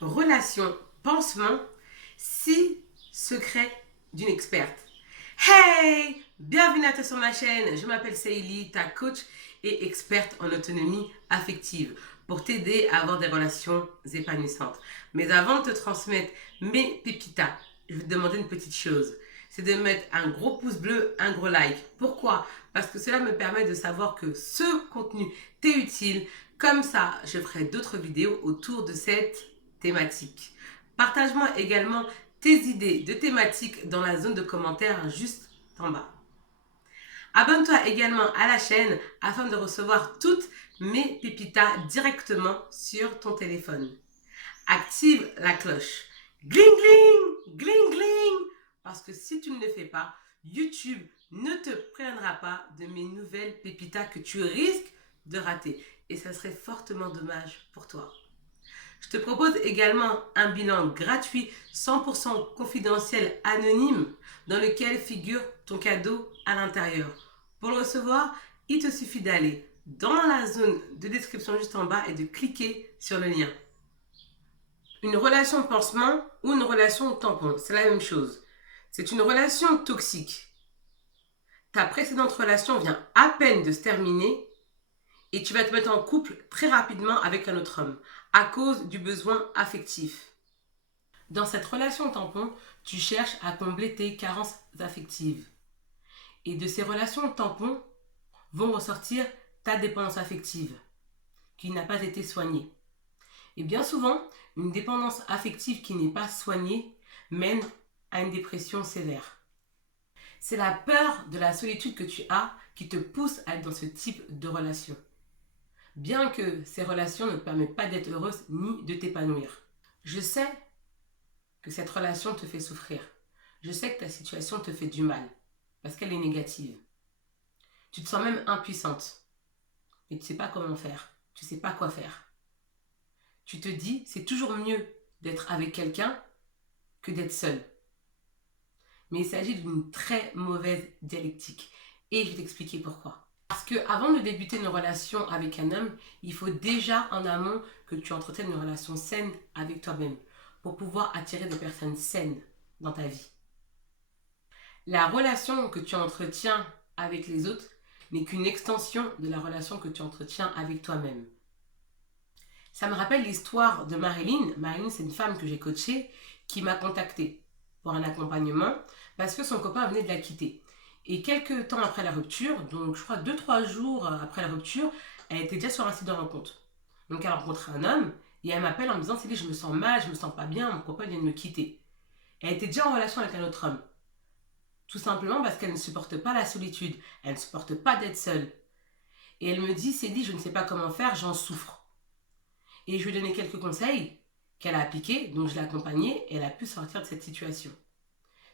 Relation, pansement, 6 secrets d'une experte. Hey! Bienvenue à toi sur ma chaîne, je m'appelle Seili, ta coach et experte en autonomie affective pour t'aider à avoir des relations épanouissantes. Mais avant de te transmettre mes pépitas, je vais te demander une petite chose. C'est de mettre un gros pouce bleu, un gros like. Pourquoi? Parce que cela me permet de savoir que ce contenu t'est utile. Comme ça, je ferai d'autres vidéos autour de cette thématique. Partage-moi également tes idées de thématiques dans la zone de commentaires juste en bas. Abonne-toi également à la chaîne afin de recevoir toutes mes pépitas directement sur ton téléphone. Active la cloche. Gling gling, gling gling. Parce que si tu ne le fais pas, YouTube ne te préviendra pas de mes nouvelles pépitas que tu risques de rater. Et ça serait fortement dommage pour toi. Je te propose également un bilan gratuit 100% confidentiel anonyme dans lequel figure ton cadeau à l'intérieur. Pour le recevoir, il te suffit d'aller dans la zone de description juste en bas et de cliquer sur le lien. Une relation pansement ou une relation tampon, c'est la même chose. C'est une relation toxique. Ta précédente relation vient à peine de se terminer et tu vas te mettre en couple très rapidement avec un autre homme à cause du besoin affectif. Dans cette relation tampon, tu cherches à combler tes carences affectives. Et de ces relations tampons vont ressortir ta dépendance affective qui n'a pas été soignée. Et bien souvent, une dépendance affective qui n'est pas soignée mène à une dépression sévère. C'est la peur de la solitude que tu as qui te pousse à être dans ce type de relation. Bien que ces relations ne te permettent pas d'être heureuse ni de t'épanouir. Je sais que cette relation te fait souffrir. Je sais que ta situation te fait du mal parce qu'elle est négative. Tu te sens même impuissante et tu ne sais pas comment faire. Tu ne sais pas quoi faire. Tu te dis, c'est toujours mieux d'être avec quelqu'un que d'être seul. Mais il s'agit d'une très mauvaise dialectique. Et je vais t'expliquer pourquoi. Parce qu'avant de débuter une relation avec un homme, il faut déjà en amont que tu entretiennes une relation saine avec toi-même pour pouvoir attirer des personnes saines dans ta vie. La relation que tu entretiens avec les autres n'est qu'une extension de la relation que tu entretiens avec toi-même. Ça me rappelle l'histoire de Marilyn. Marilyn, c'est une femme que j'ai coachée qui m'a contactée pour un accompagnement parce que son copain venait de la quitter. Et quelques temps après la rupture, donc je crois 2-3 jours après la rupture, elle était déjà sur un site de rencontre. Donc elle a rencontré un homme et elle m'appelle en me disant Céline, je me sens mal, je me sens pas bien, mon copain vient de me quitter. Elle était déjà en relation avec un autre homme. Tout simplement parce qu'elle ne supporte pas la solitude, elle ne supporte pas d'être seule. Et elle me dit Céline, je ne sais pas comment faire, j'en souffre. Et je lui ai donné quelques conseils qu'elle a appliqués, donc je l'ai accompagnée et elle a pu sortir de cette situation.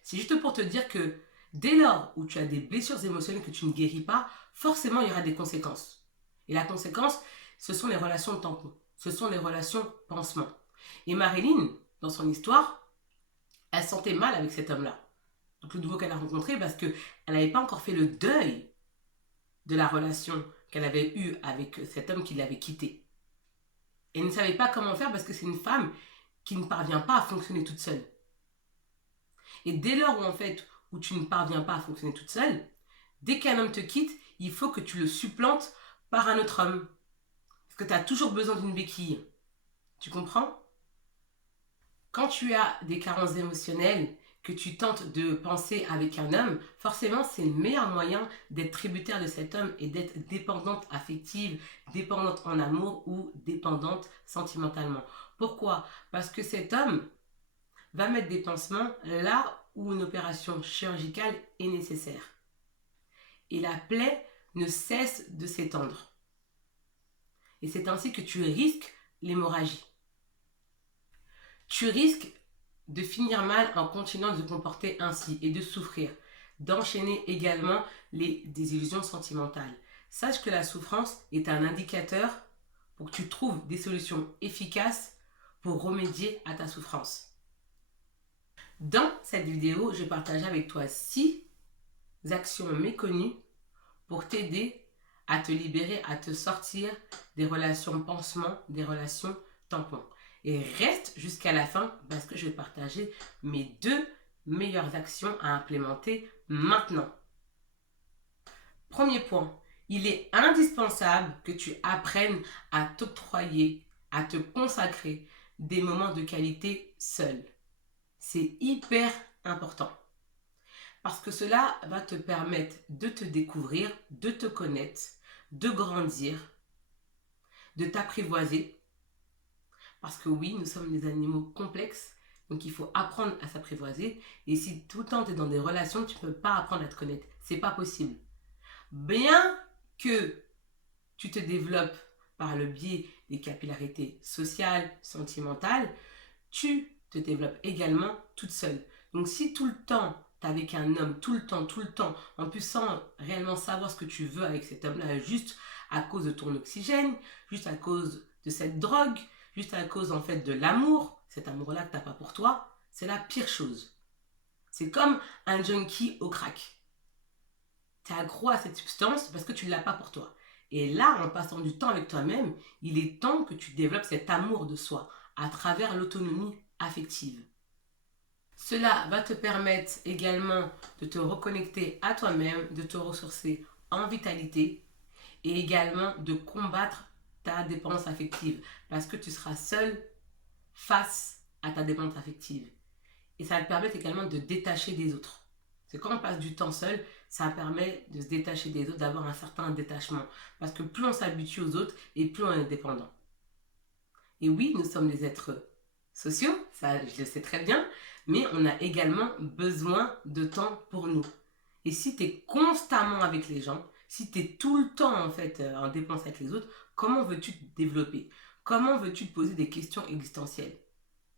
C'est juste pour te dire que dès lors où tu as des blessures émotionnelles que tu ne guéris pas, forcément il y aura des conséquences. Et la conséquence, ce sont les relations de tampon. Ce sont les relations pansement. Et Marilyn, dans son histoire, elle se sentait mal avec cet homme-là. Donc le nouveau qu'elle a rencontré parce qu'elle n'avait pas encore fait le deuil de la relation qu'elle avait eue avec cet homme qui l'avait quittée. Et elle ne savait pas comment faire parce que c'est une femme qui ne parvient pas à fonctionner toute seule. Et dès lors où tu ne parviens pas à fonctionner toute seule, dès qu'un homme te quitte, il faut que tu le supplantes par un autre homme. Parce que tu as toujours besoin d'une béquille. Tu comprends? Quand tu as des carences émotionnelles, que tu tentes de penser avec un homme, forcément c'est le meilleur moyen d'être tributaire de cet homme et d'être dépendante affective, dépendante en amour ou dépendante sentimentalement. Pourquoi? Parce que cet homme va mettre des pansements là où une opération chirurgicale est nécessaire. Et la plaie ne cesse de s'étendre. Et c'est ainsi que tu risques l'hémorragie. Tu risques de finir mal en continuant de te comporter ainsi et de souffrir, d'enchaîner également les désillusions sentimentales. Sache que la souffrance est un indicateur pour que tu trouves des solutions efficaces pour remédier à ta souffrance. Dans cette vidéo, je partage avec toi 6 actions méconnues pour t'aider à te libérer, à te sortir des relations pansement, des relations tampons. Et reste jusqu'à la fin parce que je vais partager mes 2 meilleures actions à implémenter maintenant. Premier point, il est indispensable que tu apprennes à t'octroyer, à te consacrer des moments de qualité seul. C'est hyper important parce que cela va te permettre de te découvrir, de te connaître, de grandir, de t'apprivoiser. Parce que oui, nous sommes des animaux complexes, donc il faut apprendre à s'apprivoiser. Et si tout le temps tu es dans des relations, tu ne peux pas apprendre à te connaître. C'est pas possible. Bien que tu te développes par le biais des capillarités sociales, sentimentales, tu te développes également toute seule. Donc si tout le temps, tu es avec un homme, tout le temps, en plus sans réellement savoir ce que tu veux avec cet homme-là, juste à cause de ton oxygène, juste à cause de cette drogue, juste à cause en fait de l'amour, cet amour-là que tu n'as pas pour toi, c'est la pire chose. C'est comme un junkie au crack. Tu es accro à cette substance parce que tu ne l'as pas pour toi. Et là, en passant du temps avec toi-même, il est temps que tu développes cet amour de soi à travers l'autonomie affective. Cela va te permettre également de te reconnecter à toi-même, de te ressourcer en vitalité et également de combattre ta dépendance affective parce que tu seras seul face à ta dépendance affective. Et ça va te permettre également de détacher des autres. C'est quand on passe du temps seul, ça permet de se détacher des autres, d'avoir un certain détachement. Parce que plus on s'habitue aux autres et plus on est dépendant. Et oui, nous sommes des êtres sociaux, ça je le sais très bien, mais on a également besoin de temps pour nous. Et si tu es constamment avec les gens, si tu es tout le temps en fait en dépendance avec les autres, comment veux-tu te développer? Comment veux-tu te poser des questions existentielles?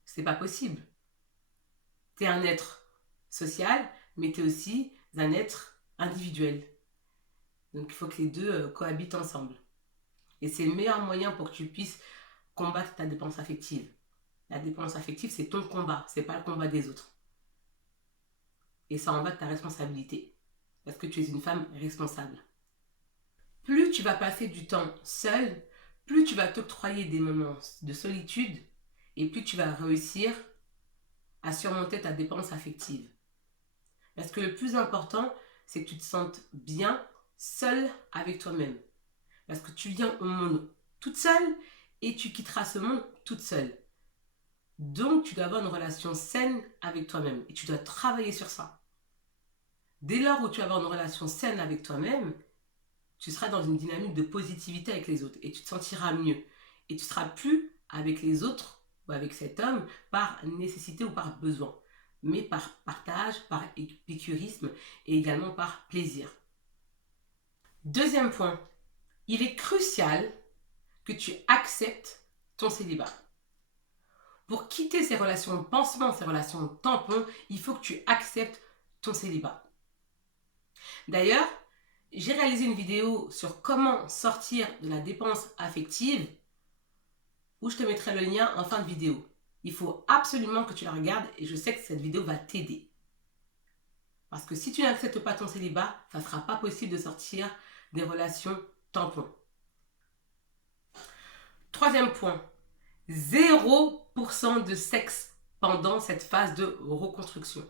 C'est pas possible. Tu es un être social, mais tu es aussi un être individuel. Donc il faut que les deux cohabitent ensemble. Et c'est le meilleur moyen pour que tu puisses combattre ta dépendance affective. La dépendance affective, c'est ton combat, c'est pas le combat des autres. Et ça en va de ta responsabilité. Parce que tu es une femme responsable. Plus tu vas passer du temps seule, plus tu vas t'octroyer des moments de solitude et plus tu vas réussir à surmonter ta dépendance affective. Parce que le plus important, c'est que tu te sentes bien seule avec toi-même. Parce que tu viens au monde toute seule et tu quitteras ce monde toute seule. Donc, tu dois avoir une relation saine avec toi-même et tu dois travailler sur ça. Dès lors où tu vas avoir une relation saine avec toi-même, tu seras dans une dynamique de positivité avec les autres et tu te sentiras mieux. Et tu ne seras plus avec les autres ou avec cet homme par nécessité ou par besoin, mais par partage, par épicurisme et également par plaisir. Deuxième point, il est crucial que tu acceptes ton célibat. Pour quitter ces relations pansement, ces relations tampons, il faut que tu acceptes ton célibat. D'ailleurs, j'ai réalisé une vidéo sur comment sortir de la dépendance affective où je te mettrai le lien en fin de vidéo. Il faut absolument que tu la regardes et je sais que cette vidéo va t'aider. Parce que si tu n'acceptes pas ton célibat, ça ne sera pas possible de sortir des relations tampons. Troisième point, 0% de sexe pendant cette phase de reconstruction.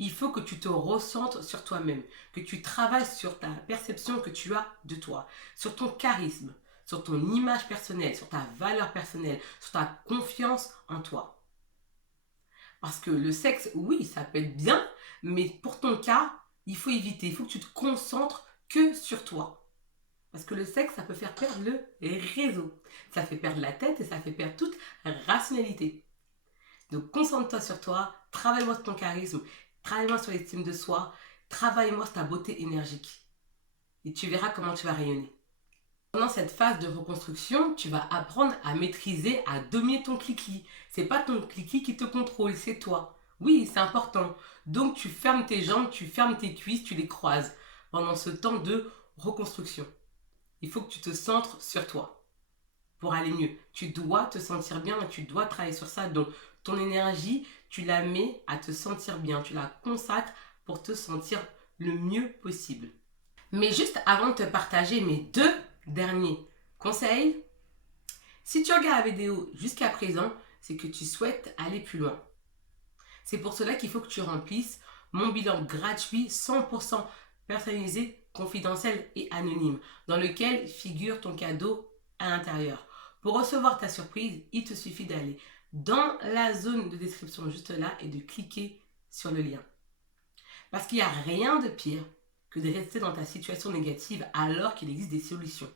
Il faut que tu te recentres sur toi-même, que tu travailles sur ta perception que tu as de toi, sur ton charisme, sur ton image personnelle, sur ta valeur personnelle, sur ta confiance en toi. Parce que le sexe, oui, ça peut être bien, mais pour ton cas, il faut éviter, il faut que tu te concentres que sur toi. Parce que le sexe, ça peut faire perdre le réseau. Ça fait perdre la tête et ça fait perdre toute rationalité. Donc concentre-toi sur toi, travaille-moi sur ton charisme, travaille-moi sur l'estime de soi, travaille-moi sur ta beauté énergique. Et tu verras comment tu vas rayonner. Pendant cette phase de reconstruction, tu vas apprendre à maîtriser, à dominer ton cliquis. C'est pas ton cliquis qui te contrôle, c'est toi. Oui, c'est important. Donc tu fermes tes jambes, tu fermes tes cuisses, tu les croises pendant ce temps de reconstruction. Il faut que tu te centres sur toi pour aller mieux. Tu dois te sentir bien et tu dois travailler sur ça. Donc ton énergie, tu la mets à te sentir bien. Tu la consacres pour te sentir le mieux possible. Mais juste avant de te partager mes 2 derniers conseils, si tu regardes la vidéo jusqu'à présent, c'est que tu souhaites aller plus loin. C'est pour cela qu'il faut que tu remplisses mon bilan gratuit 100% personnalisé, confidentiel et anonyme, dans lequel figure ton cadeau à l'intérieur. Pour recevoir ta surprise, il te suffit d'aller dans la zone de description juste là et de cliquer sur le lien. Parce qu'il n'y a rien de pire que de rester dans ta situation négative alors qu'il existe des solutions.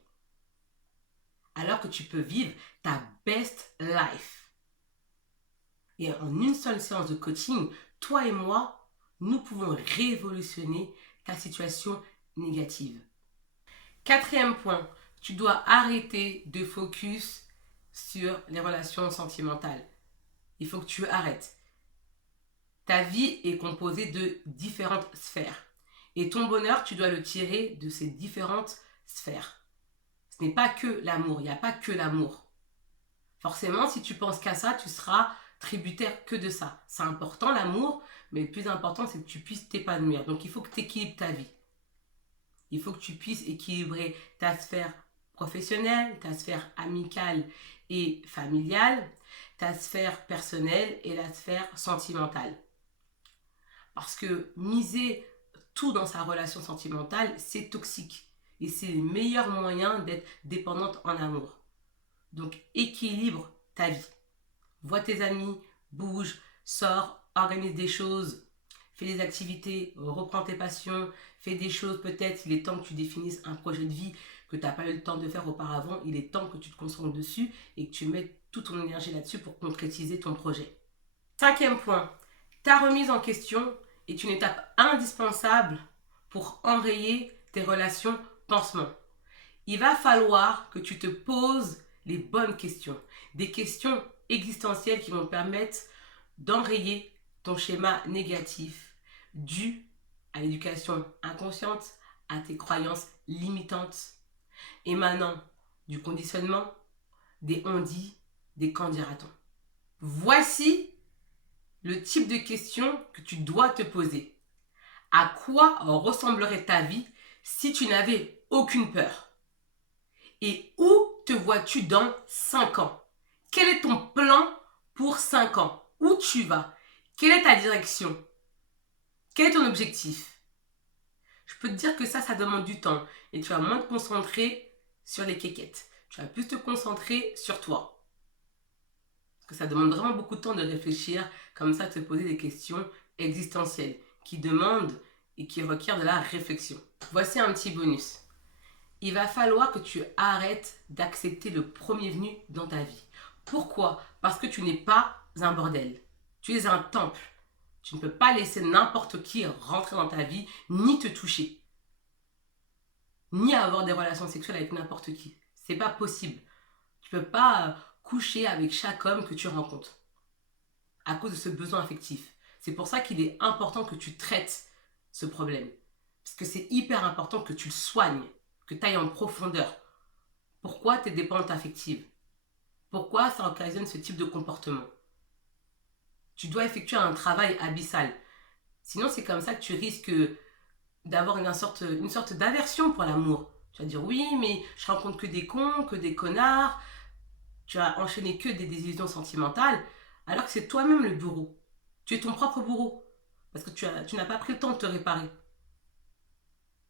Alors que tu peux vivre ta best life. Et en une seule séance de coaching, toi et moi, nous pouvons révolutionner ta situation négative. Quatrième point, tu dois arrêter de focus sur les relations sentimentales. Il faut que tu arrêtes. Ta vie est composée de différentes sphères. Et ton bonheur, tu dois le tirer de ces différentes sphères. Ce n'est pas que l'amour, il n'y a pas que l'amour. Forcément, si tu penses qu'à ça, tu seras tributaire que de ça. C'est important l'amour, mais le plus important, c'est que tu puisses t'épanouir. Donc, il faut que tu équilibres ta vie. Il faut que tu puisses équilibrer ta sphère professionnelle, ta sphère amicale et familiale, ta sphère personnelle et la sphère sentimentale. Parce que miser tout dans sa relation sentimentale, c'est toxique. Et c'est le meilleur moyen d'être dépendante en amour. Donc, équilibre ta vie. Vois tes amis, bouge, sors, organise des choses, fais des activités, reprends tes passions, fais des choses. Peut-être il est temps que tu définisses un projet de vie que tu n'as pas eu le temps de faire auparavant. Il est temps que tu te concentres dessus et que tu mettes toute ton énergie là-dessus pour concrétiser ton projet. Cinquième point, ta remise en question est une étape indispensable pour enrayer tes relations pansement. Il va falloir que tu te poses les bonnes questions, des questions existentielles qui vont te permettre d'enrayer ton schéma négatif dû à l'éducation inconsciente, à tes croyances limitantes, émanant du conditionnement, des on-dit, des qu'en dira-t-on. Voici le type de questions que tu dois te poser. À quoi ressemblerait ta vie si tu n'avais aucune peur? Et où te vois-tu dans 5 ans? Quel est ton plan pour 5 ans? Où tu vas? Quelle est ta direction? Quel est ton objectif? Je peux te dire que ça demande du temps. Et tu vas moins te concentrer sur les quéquettes. Tu vas plus te concentrer sur toi. Parce que ça demande vraiment beaucoup de temps de réfléchir, comme ça, de te poser des questions existentielles qui demandent et qui requièrent de la réflexion. Voici un petit bonus. Il va falloir que tu arrêtes d'accepter le premier venu dans ta vie. Pourquoi? Parce que tu n'es pas un bordel. Tu es un temple. Tu ne peux pas laisser n'importe qui rentrer dans ta vie, ni te toucher. Ni avoir des relations sexuelles avec n'importe qui. C'est pas possible. Tu ne peux pas coucher avec chaque homme que tu rencontres. À cause de ce besoin affectif. C'est pour ça qu'il est important que tu traites ce problème. Parce que c'est hyper important que tu le soignes. Que tu ailles en profondeur. Pourquoi tu es dépendante affective? Pourquoi ça occasionne ce type de comportement? Tu dois effectuer un travail abyssal. Sinon, c'est comme ça que tu risques d'avoir une sorte d'aversion pour l'amour. Tu vas dire oui, mais je rencontre que des cons, que des connards. Tu vas enchaîner que des désillusions sentimentales, alors que c'est toi-même le bourreau. Tu es ton propre bourreau. Parce que tu n'as pas pris le temps de te réparer.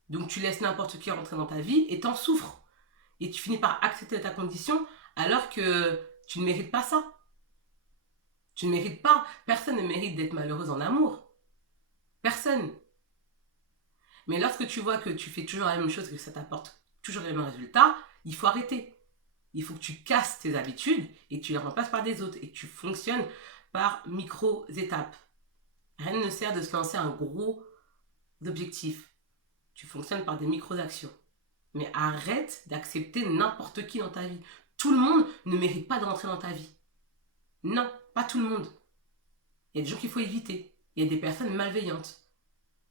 Donc tu laisses n'importe qui rentrer dans ta vie et t'en souffres. Et tu finis par accepter ta condition alors que tu ne mérites pas ça. Tu ne mérites pas. Personne ne mérite d'être malheureuse en amour. Personne. Mais lorsque tu vois que tu fais toujours la même chose, que ça t'apporte toujours les mêmes résultats, il faut arrêter. Il faut que tu casses tes habitudes et que tu les remplaces par des autres et que tu fonctionnes par micro-étapes. Rien ne sert de se lancer un gros objectif. Tu fonctionnes par des micro-actions. Mais arrête d'accepter n'importe qui dans ta vie. Tout le monde ne mérite pas d'entrer dans ta vie. Non, pas tout le monde. Il y a des gens qu'il faut éviter. Il y a des personnes malveillantes.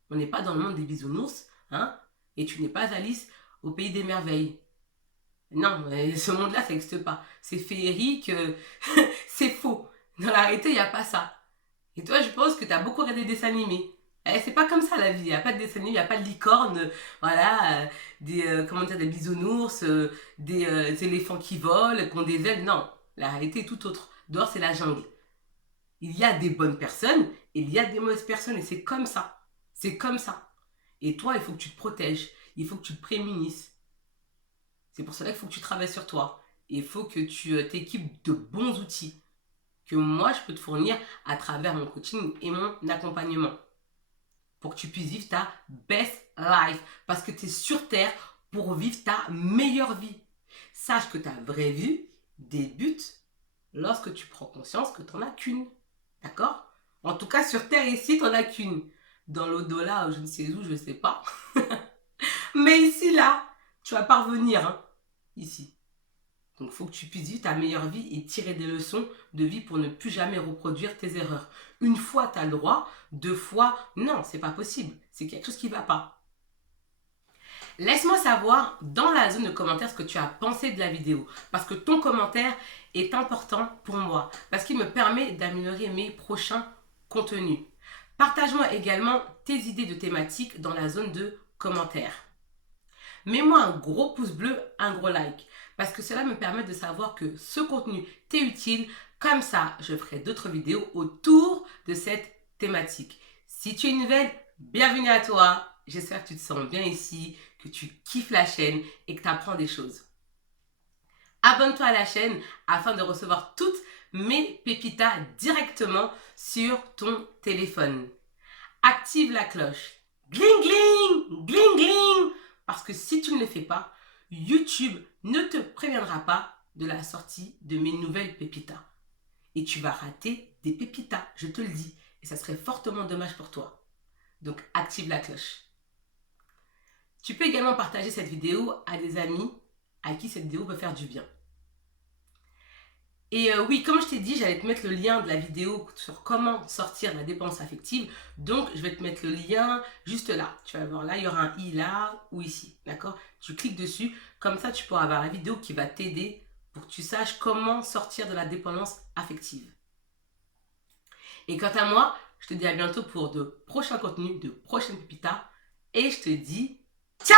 On n'est pas dans le monde des bisounours, hein, et tu n'es pas Alice au pays des merveilles. Non, ce monde-là, ça n'existe pas. C'est féerique, c'est faux. Dans la réalité, il n'y a pas ça. Et toi, je pense que tu as beaucoup regardé des dessins animés. C'est pas comme ça la vie, il n'y a pas de dessin animé, il n'y a pas de licorne, voilà, des bisounours, des éléphants qui volent, qui ont des ailes, non, la réalité est tout autre. Dehors, c'est la jungle. Il y a des bonnes personnes et il y a des mauvaises personnes et c'est comme ça. C'est comme ça. Et toi, il faut que tu te protèges. Il faut que tu te prémunisses. C'est pour cela qu'il faut que tu travailles sur toi. Et il faut que tu t'équipes de bons outils que moi, je peux te fournir à travers mon coaching et mon accompagnement pour que tu puisses vivre ta best life. Parce que tu es sur Terre pour vivre ta meilleure vie. Sache que ta vraie vie débute lorsque tu prends conscience que tu n'en as qu'une. D'accord? En tout cas, sur Terre, ici, tu n'en as qu'une. Dans l'au-delà, je ne sais où, je ne sais pas. Mais ici, là, tu vas parvenir. Hein, ici. Donc, il faut que tu puisses vivre ta meilleure vie et tirer des leçons de vie pour ne plus jamais reproduire tes erreurs. Une fois, tu as le droit. 2 fois, non, c'est pas possible. C'est quelque chose qui ne va pas. Laisse-moi savoir dans la zone de commentaires ce que tu as pensé de la vidéo. Parce que ton commentaire est important pour moi. Parce qu'il me permet d'améliorer mes prochains contenus. Partage-moi également tes idées de thématiques dans la zone de commentaires. Mets-moi un gros pouce bleu, un gros like. Parce que cela me permet de savoir que ce contenu t'est utile. Comme ça, je ferai d'autres vidéos autour de cette thématique. Si tu es nouvelle, bienvenue à toi. J'espère que tu te sens bien ici, que tu kiffes la chaîne et que tu apprends des choses. Abonne-toi à la chaîne afin de recevoir toutes mes pépitas directement sur ton téléphone. Active la cloche. Gling gling, gling gling. Parce que si tu ne le fais pas, YouTube ne te préviendra pas de la sortie de mes nouvelles pépitas. Et tu vas rater des pépitas, je te le dis. Et ça serait fortement dommage pour toi. Donc active la cloche. Tu peux également partager cette vidéo à des amis à qui cette vidéo peut faire du bien. Et oui, comme je t'ai dit, j'allais te mettre le lien de la vidéo sur comment sortir de la dépendance affective. Donc, je vais te mettre le lien juste là. Tu vas voir là, il y aura un i là ou ici. D'accord? Tu cliques dessus. Comme ça, tu pourras avoir la vidéo qui va t'aider pour que tu saches comment sortir de la dépendance affective. Et quant à moi, je te dis à bientôt pour de prochains contenus, de prochaines pépitas. Et je te dis ciao!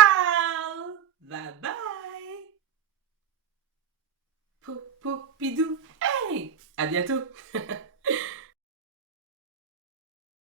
Bye bye! Poupou, pidou, hey! À bientôt!